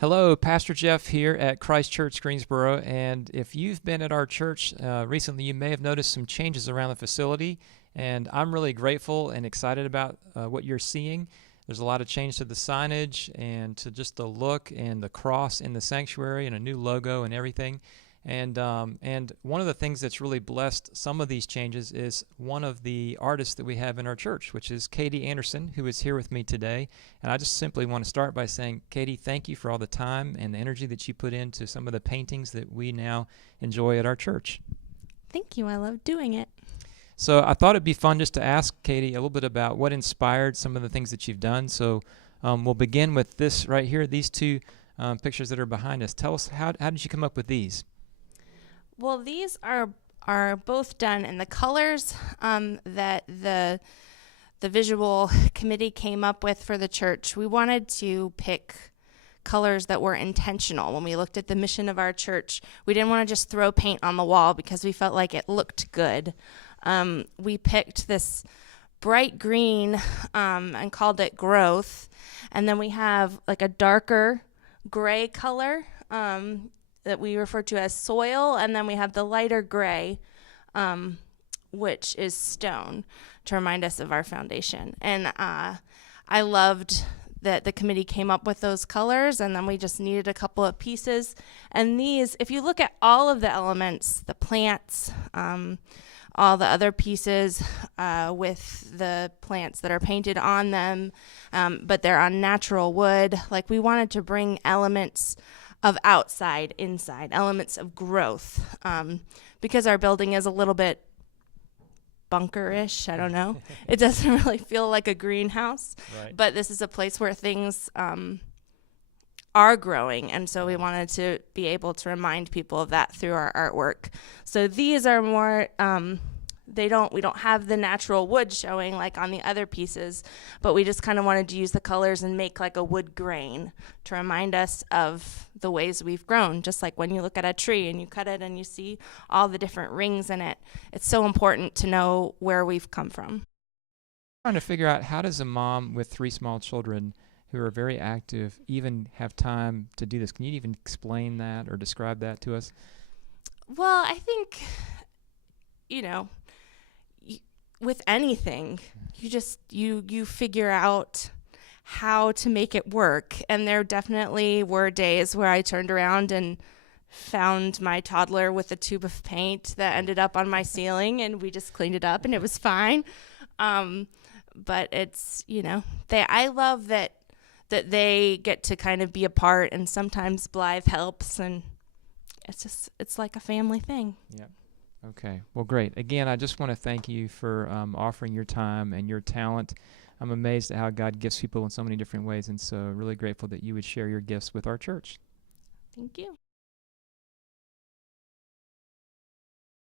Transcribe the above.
Hello, Pastor Jeff here at Christ Church Greensboro, and if you've been at our church recently, you may have noticed some changes around the facility, and I'm really grateful and excited about what you're seeing. There's a lot of change to the signage and to just the look and the cross in the sanctuary and a new logo and everything. And one of the things that's really blessed some of these changes is one of the artists that we have in our church, which is Katie Anderson, who is here with me today. And I just simply want to start by saying, Katie, thank you for all the time and the energy that you put into some of the paintings that we now enjoy at our church. Thank you. I love doing it. So I thought it'd be fun just to ask Katie a little bit about what inspired some of the things that you've done. So we'll begin with this right here, these two pictures that are behind us. Tell us, how did you come up with these? Well, these are both done in the colors that the visual committee came up with for the church. We wanted to pick colors that were intentional. When we looked at the mission of our church, we didn't want to just throw paint on the wall because we felt like it looked good. We picked this bright green and called it growth. And then we have like a darker gray color that we refer to as soil, and then we have the lighter gray, which is stone, to remind us of our foundation. And I loved that the committee came up with those colors, and then we just needed a couple of pieces. And these, if you look at all of the elements, the plants, all the other pieces with the plants that are painted on them, but they're on natural wood, like we wanted to bring elements of outside, inside, elements of growth, because our building is a little bit bunkerish. I don't know. It doesn't really feel like a greenhouse, Right. but this is a place where things are growing, and so we wanted to be able to remind people of that through our artwork. So these are more we don't have the natural wood showing like on the other pieces, but we just kind of wanted to use the colors and make like a wood grain to remind us of the ways we've grown. Just like when you look at a tree and you cut it and you see all the different rings in it, it's so important to know where we've come from. Trying to figure out, how does a mom with 3 small children who are very active even have time to do this? Can you even explain that or describe that to us? Well, I think, you know, with anything, you figure out how to make it work. And there definitely were days where I turned around and found my toddler with a tube of paint that ended up on my ceiling, and we just cleaned it up and it was fine. But it's, I love that they get to kind of be a part, and sometimes Blythe helps, and it's like a family thing. Yeah. Okay. Well, great. Again, I just want to thank you for offering your time and your talent. I'm amazed at how God gifts people in so many different ways, and so really grateful that you would share your gifts with our church. Thank you.